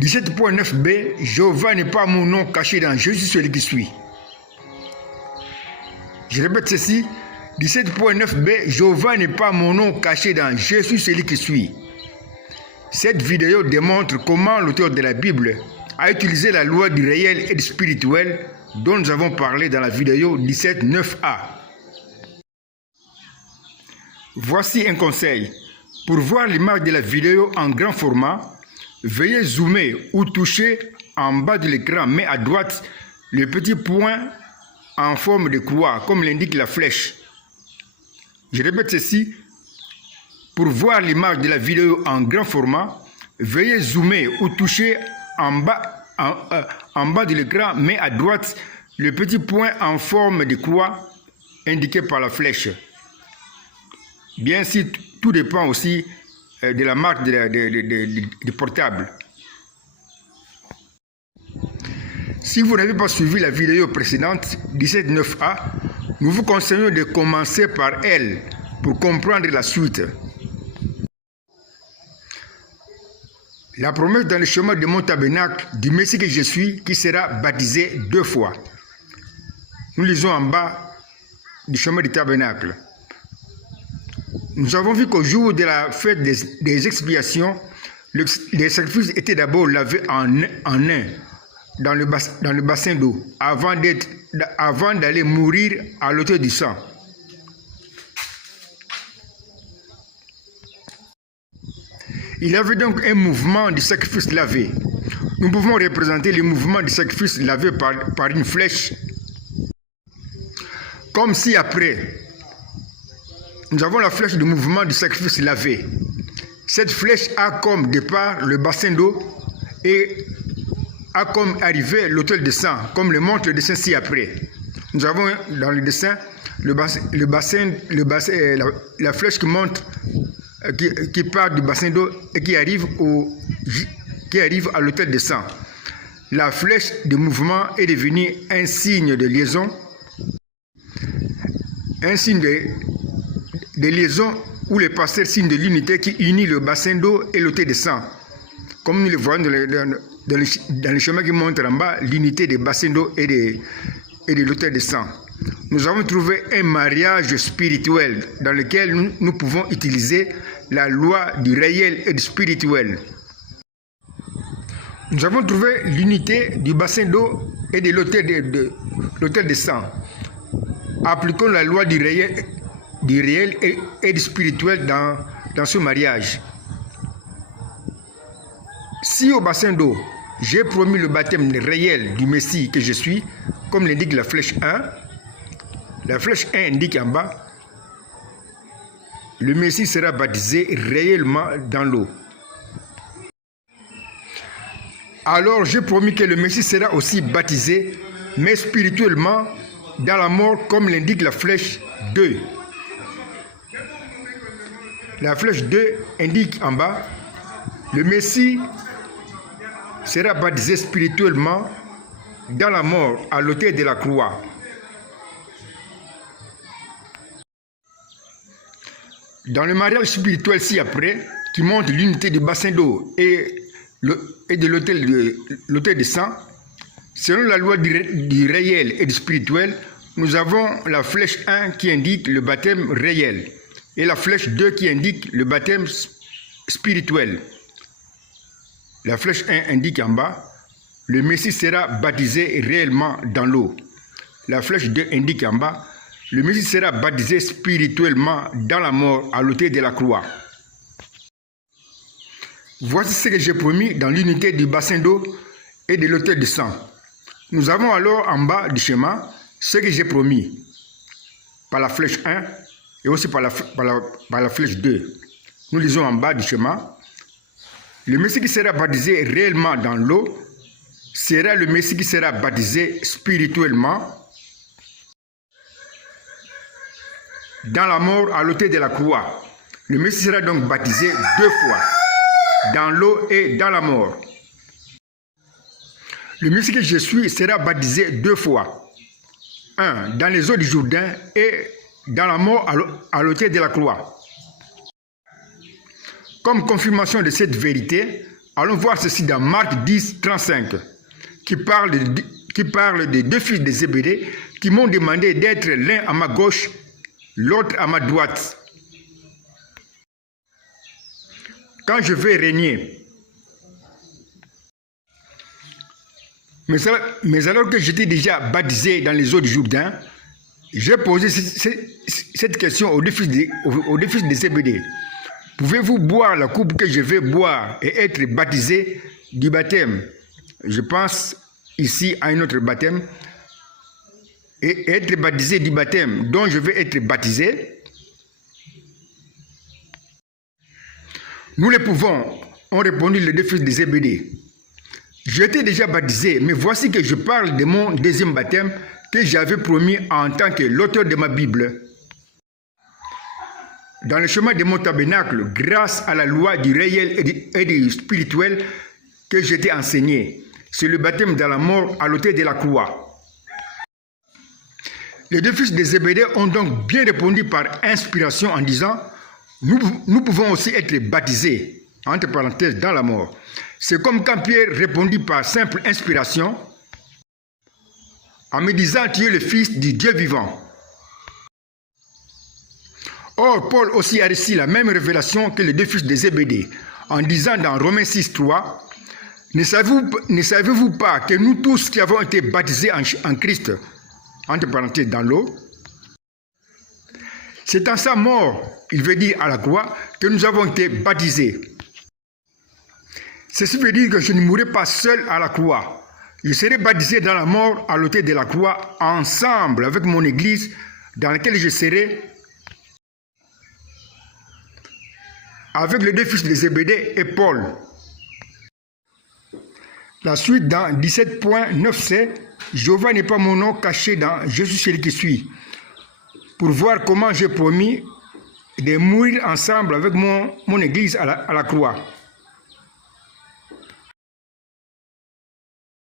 17.9b, Jéhovah n'est pas mon nom caché dans Je suis celui qui suis. Je répète ceci. 17.9b, Jéhovah n'est pas mon nom caché dans Je suis celui qui suis. Cette vidéo démontre comment l'auteur de la Bible a utilisé la loi du réel et du spirituel dont nous avons parlé dans la vidéo 17.9a. Voici un conseil. Pour voir l'image de la vidéo en grand format, veuillez zoomer ou toucher en bas de l'écran, mais à droite, le petit point en forme de croix, comme l'indique la flèche. Je répète ceci. Pour voir l'image de la vidéo en grand format, veuillez zoomer ou toucher en bas de l'écran, mais à droite, le petit point en forme de croix indiqué par la flèche. Bien sûr, tout dépend aussi de la marque du portable. Si vous n'avez pas suivi la vidéo précédente, 17.9a, nous vous conseillons de commencer par elle pour comprendre la suite. La promesse dans le chemin de mon tabernacle du Messie que je suis, qui sera baptisé 2 fois. Nous lisons en bas du chemin du tabernacle. Nous avons vu qu'au jour de la fête des expiations, les sacrifices étaient d'abord lavés en un dans le bassin d'eau avant d'aller mourir à l'autel du sang. Il y avait donc un mouvement du sacrifice lavé. Nous pouvons représenter le mouvement du sacrifice lavé par une flèche, comme si après, nous avons la flèche du mouvement du sacrifice lavé. Cette flèche a comme départ le bassin d'eau et a comme arrivé l'autel de sang, comme le montre le dessin ci-après. Nous avons dans le dessin la flèche qui montre, qui part du bassin d'eau et qui arrive à l'autel de sang. La flèche de mouvement est devenue un signe de liaison, un signe de liaison où le pasteur signe de l'unité qui unit le bassin d'eau et l'autel de sang. Comme nous le voyons dans le chemin qui montre en bas, l'unité des bassins d'eau et de l'autel de sang. Nous avons trouvé un mariage spirituel dans lequel nous pouvons utiliser la loi du réel et du spirituel. Nous avons trouvé l'unité du bassin d'eau et de l'autel de sang. Appliquons la loi du réel et du spirituel dans ce mariage. Si au bassin d'eau, j'ai promis le baptême réel du Messie que je suis, comme l'indique la flèche 1, la flèche 1 indique en bas, le Messie sera baptisé réellement dans l'eau. Alors j'ai promis que le Messie sera aussi baptisé, mais spirituellement, dans la mort, comme l'indique la flèche 2. La flèche 2 indique en bas, le Messie sera baptisé spirituellement dans la mort à l'autel de la croix. Dans le mariage spirituel ci-après, qui montre l'unité du bassin d'eau et de l'autel de sang, selon la loi du réel et du spirituel, nous avons la flèche 1 qui indique le baptême réel et la flèche 2 qui indique le baptême spirituel. La flèche 1 indique en bas, le Messie sera baptisé réellement dans l'eau. La flèche 2 indique en bas, le Messie sera baptisé spirituellement dans la mort à l'autel de la croix. Voici ce que j'ai promis dans l'unité du bassin d'eau et de l'autel de sang. Nous avons alors en bas du schéma ce que j'ai promis par la flèche 1 et aussi par la flèche 2. Nous lisons en bas du schéma. Le Messie qui sera baptisé réellement dans l'eau sera le Messie qui sera baptisé spirituellement dans la mort à l'autel de la croix. Le Messie sera donc baptisé 2 fois, dans l'eau et dans la mort. Le Messie que je suis sera baptisé 2 fois. 1 dans les eaux du Jourdain et dans la mort à l'autel de la croix. Comme confirmation de cette vérité, Allons voir ceci dans Marc 10, 35, qui parle des deux fils de Zébédée qui m'ont demandé d'être l'un à ma gauche, l'autre à ma droite. Quand je vais régner. Mais alors que j'étais déjà baptisé dans les eaux du Jourdain, j'ai posé cette question aux deux fils de Zébédée. Pouvez-vous boire la coupe que je vais boire et être baptisé du baptême? Je pense ici à un autre baptême. Et être baptisé du baptême dont je vais être baptisé. Nous le pouvons, ont répondu les deux fils de Zébédée. J'étais déjà baptisé, mais voici que je parle de mon deuxième baptême que j'avais promis en tant que l'auteur de ma Bible. Dans le chemin de mon tabernacle, grâce à la loi du réel et du spirituel que j'étais enseigné, c'est le baptême dans la mort à l'autel de la croix. Les deux fils de Zébédée ont donc bien répondu par inspiration en disant « Nous pouvons aussi être baptisés, entre parenthèses, dans la mort. » C'est comme quand Pierre répondit par simple inspiration en me disant « Tu es le fils du Dieu vivant ». Or, Paul aussi a reçu la même révélation que les deux fils de Zébédée en disant dans Romains 6, 3 « Ne savez-vous pas que nous tous qui avons été baptisés en Christ, entre parenthèses dans l'eau, c'est en sa mort, il veut dire à la croix, que nous avons été baptisés. Ceci veut dire que je ne mourrai pas seul à la croix. Je serai baptisé dans la mort à l'autel de la croix, ensemble avec mon église, dans laquelle je serai avec les deux fils de Zébédée et Paul. La suite dans 17.9c, Jéhovah n'est pas mon nom caché dans Jésus celui qui suit, pour voir comment j'ai promis de mourir ensemble avec mon église à la croix.